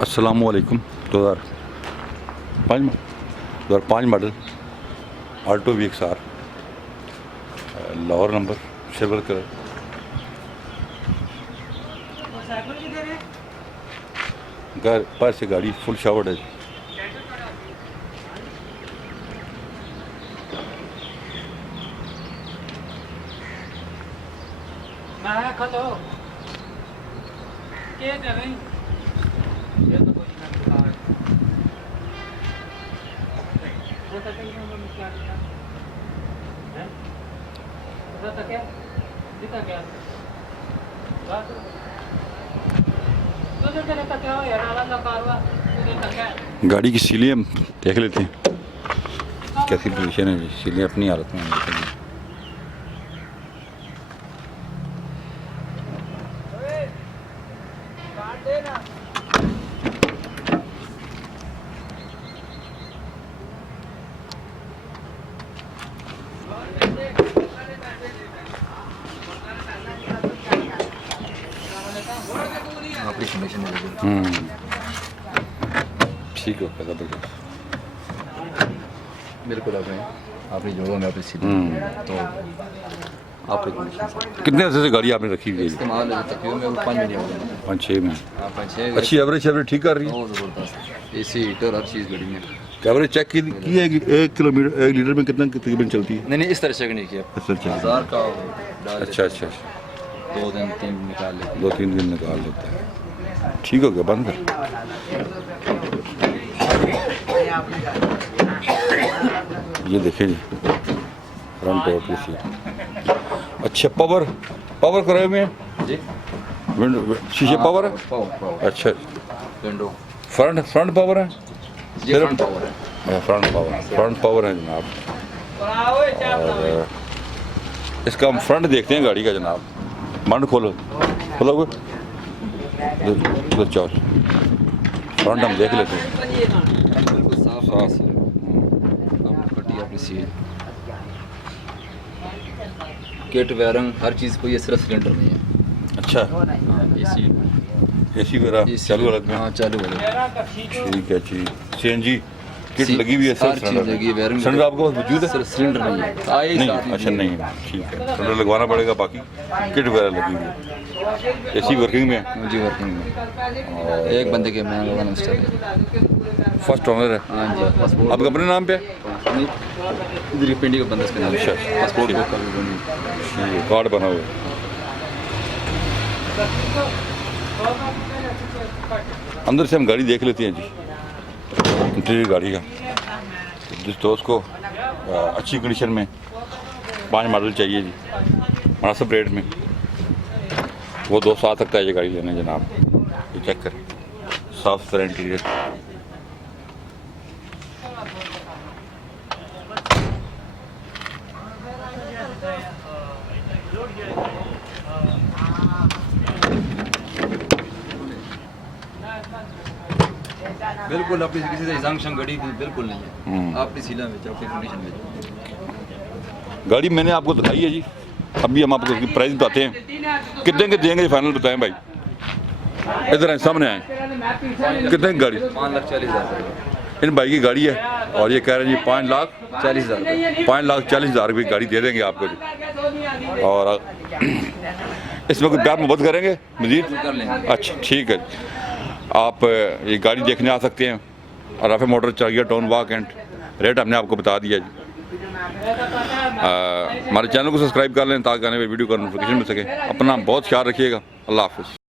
अस्सलामुअलैकुम। 2005 model Alto VXR, Lahore number, silver colour. घर पर से गाड़ी फुल शावर्ड है। गाड़ी की सीलें हम देख लेते हैं कैसी पोजीशन है। सीलें अपनी हालत में हैं। ठीक है, बिल्कुल आपने जो हमें आपने सीधी तो आप कितने अर्से से गाड़ी आपने रखी हुई है? इस्तेमाल तकरीबन 5 महीने हो गए। 5-6 में। हाँ 5-6 अच्छी एवरेज ठीक कर रही है। बहुत ज़बरदस्त AC हीटर हर चीज़ गाड़ी में। एवरेज चेक की है कि 1 लीटर में कितना तकरीबन चलती है? नहीं इस तरह चेक नहीं किया। इस तरह चेक। 1000 का डाल अच्छा 2-3 निकाल लेते 2-3 दिन निकाल लेते हैं। ठीक हो गया, बंद कर। ये देखें जी, फ्रंट और पीछे अच्छा पावर कराए हुए हैं जी। शीशे पावर है। पावर अच्छा, विंडो फ्रंट पावर है। ये फ्रंट पावर है। फ्रंट पावर है जनाब। और इसका हम फ्रंट देखते हैं गाड़ी का जनाब। मंड खोलो तो चार फ्रंट हम देख लेते हैं। बिल्कुल साफ कटी अपनी सीट किट वायरिंग हर चीज़ कोई सिर्फ सिलेंडर नहीं है। अच्छा, AC वगैरह चालू हालत में? हाँ चालू है। ठीक है जी। CNG किट लगी हुई है? हर चीज़ लगी है। वायरिंग सिलेंडर आपके पास मौजूद है? सिर्फ सिलेंडर नहीं है। नहीं, अच्छा नहीं है। ठीक है, सिलेंडर लगवाना पड़ेगा, बाकी किट वगैरह लगी हुई है। AC वर्किंग में है? जी वर्किंग में। एक बंदे के मैं लगाना स्टार्ट है। फर्स्ट ओनर है? हाँ जी। पासपोर्ट आपके अपने नाम पे है? इधर पिंडी के बंदे के नाम। अच्छा, पासपोर्ट बुक का भी बनी। कार्ड बना हुआ है। अंदर से हम गाड़ी देख लेते हैं जी, इंटीरियर गाड़ी का। जिस दोस्त को अच्छी कंडीशन में 5 मॉडल चाहिए जी, मुनासिब रेट में, वो दोस्त आ सकता है ये गाड़ी लेने जनाब। ये चेक करें, साफ सुथरा इंटीरियर। बिल्कुल अपनी किसी से जंक्शन गाड़ी बिल्कुल नहीं है। आपकी सीला में अपनी कंडीशन में गाड़ी मैंने आपको दिखाई है जी। अभी हम आपको प्राइस बताते हैं, कितने के देंगे फाइनल बताएं भाई। इधर आए, सामने आए। कितने की गाड़ी? 5,40,000 इन भाई की गाड़ी है और ये कह रहे हैं जी 5,40,000 5,40,000 रुपये की गाड़ी दे देंगे आपको जी। और इसमें कोई प्यार मोहब्बत करेंगे मजीद? कर लेंगे। अच्छा ठीक है, आप ये गाड़ी देखने आ सकते हैं। और राफे मोटर चाहिए टाउन वॉक एंड रेट हमने आपको बता दिया जी। हमारे चैनल को सब्सक्राइब कर लें ताकि आने वाली वीडियो का नोटिफिकेशन मिल सके। अपना बहुत ख्याल रखिएगा। अल्लाह हाफ़िज़।